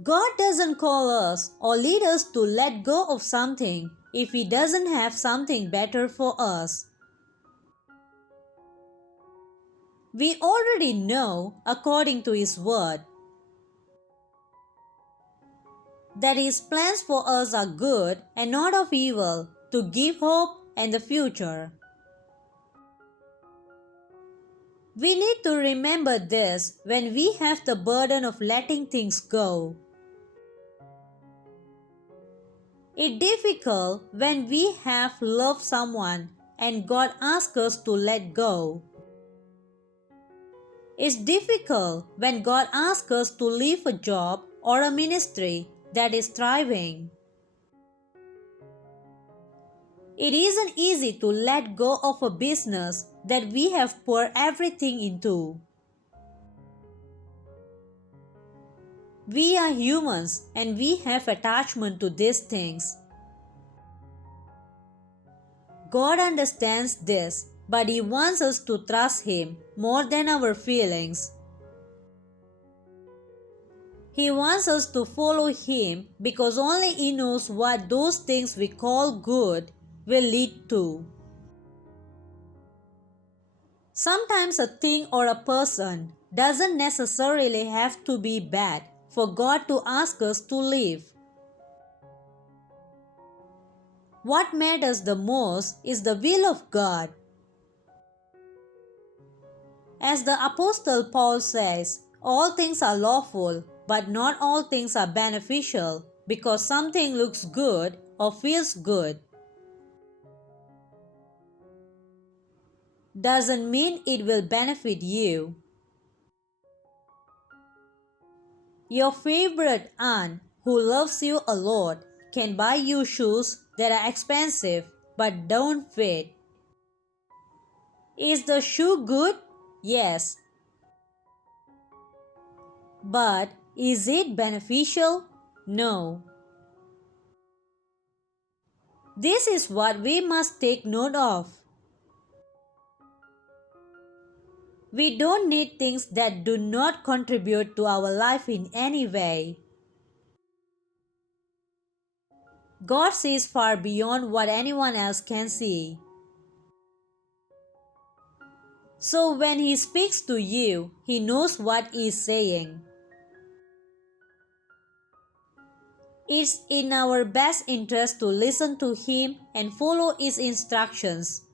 God doesn't call us or lead us to let go of something if He doesn't have something better for us. We already know, according to His Word, that His plans for us are good and not of evil, to give hope and the future. We need to remember this when we have the burden of letting things go. It's difficult when we have loved someone and God asks us to let go. It's difficult when God asks us to leave a job or a ministry that is thriving. It isn't easy to let go of a business that we have poured everything into. We are humans and we have attachment to these things. God understands this, but He wants us to trust Him more than our feelings. He wants us to follow Him because only He knows what those things we call good will lead to. Sometimes a thing or a person doesn't necessarily have to be bad for God to ask us to leave. What matters the most is the will of God. As the Apostle Paul says, all things are lawful, but not all things are beneficial because something looks good or feels good. Doesn't mean it will benefit you. Your favorite aunt who loves you a lot can buy you shoes that are expensive but don't fit. Is the shoe good? Yes. But is it beneficial? No. This is what we must take note of. We don't need things that do not contribute to our life in any way. God sees far beyond what anyone else can see. So when He speaks to you, He knows what He is saying. It's in our best interest to listen to Him and follow His instructions.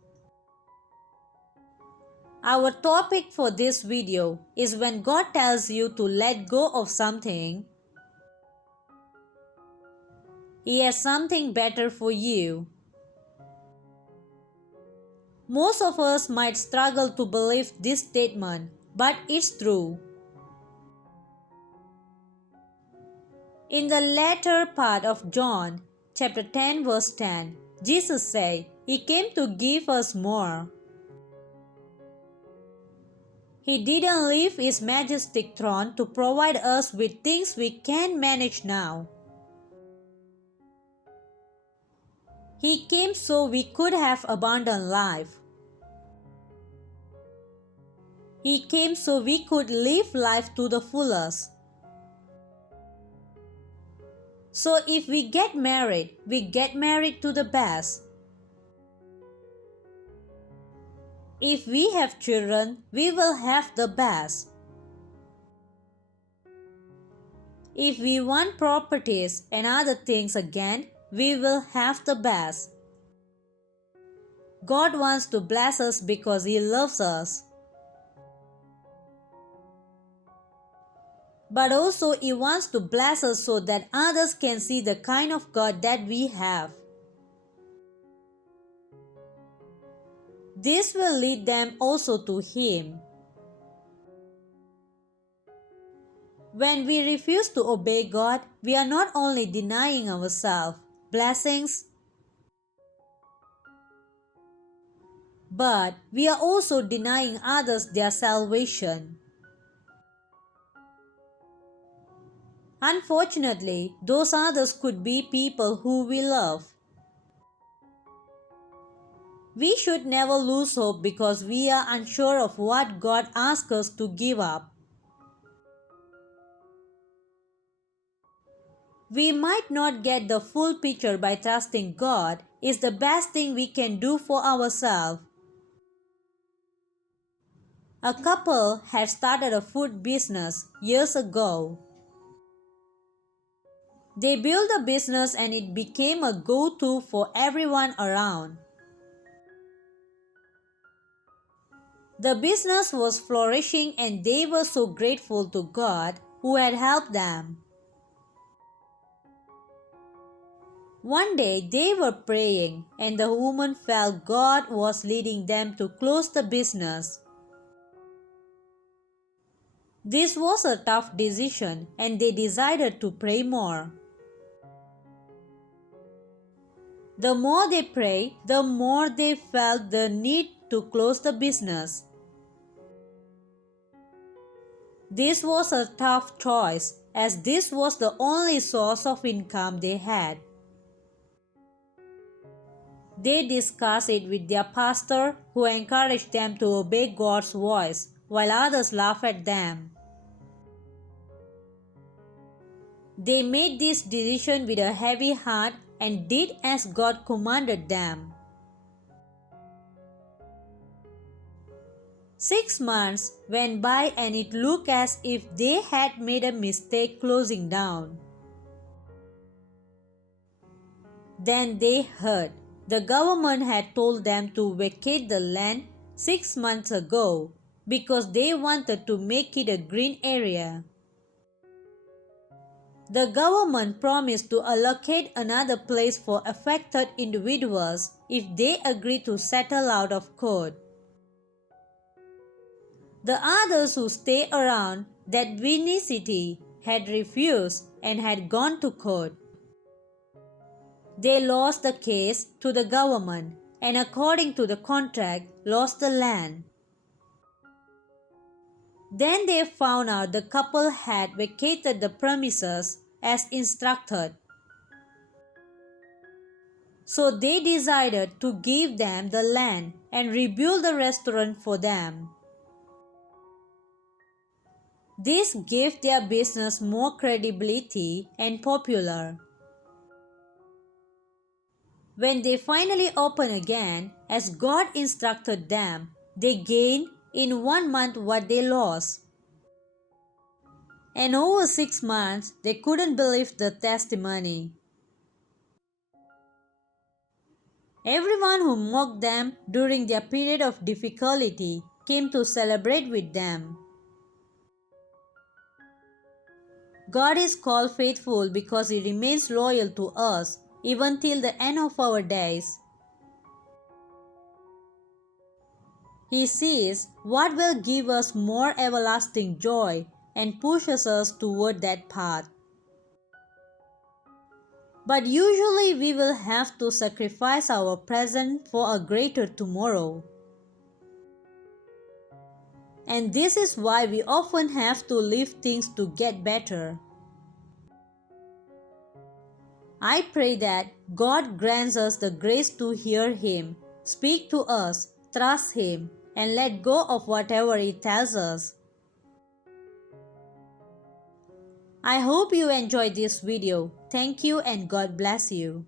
Our topic for this video is when God tells you to let go of something, He has something better for you. Most of us might struggle to believe this statement, but it's true. In the latter part of John, chapter 10 verse 10, Jesus said, He came to give us more. He didn't leave His majestic throne to provide us with things we can't manage now. He came so we could have abundant life. He came so we could live life to the fullest. So if we get married to the best. If we have children, we will have the best. If we want properties and other things again, we will have the best. God wants to bless us because He loves us. But also He wants to bless us so that others can see the kind of God that we have. This will lead them also to Him. When we refuse to obey God, we are not only denying ourselves blessings, but we are also denying others their salvation. Unfortunately, those others could be people who we love. We should never lose hope because we are unsure of what God asks us to give up. We might not get the full picture by trusting God is the best thing we can do for ourselves. A couple had started a food business years ago. They built a business and it became a go-to for everyone around. The business was flourishing and they were so grateful to God who had helped them. One day they were praying and the woman felt God was leading them to close the business. This was a tough decision and they decided to pray more. The more they prayed, the more they felt the need to close the business. This was a tough choice as this was the only source of income they had. They discussed it with their pastor, who encouraged them to obey God's voice, while others laughed at them. They made this decision with a heavy heart and did as God commanded them. 6 months went by and it looked as if they had made a mistake closing down. Then they heard the government had told them to vacate the land 6 months ago because they wanted to make it a green area. The government promised to allocate another place for affected individuals if they agreed to settle out of court. The others who stayed around that vicinity had refused and had gone to court. They lost the case to the government and according to the contract lost the land. Then they found out the couple had vacated the premises as instructed. So they decided to give them the land and rebuild the restaurant for them. This gave their business more credibility and popular. When they finally opened again, as God instructed them, they gained in 1 month what they lost. And over 6 months, they couldn't believe the testimony. Everyone who mocked them during their period of difficulty came to celebrate with them. God is called faithful because He remains loyal to us even till the end of our days. He sees what will give us more everlasting joy and pushes us toward that path. But usually we will have to sacrifice our present for a greater tomorrow. And this is why we often have to leave things to get better. I pray that God grants us the grace to hear Him, speak to us, trust Him, and let go of whatever He tells us. I hope you enjoyed this video. Thank you and God bless you.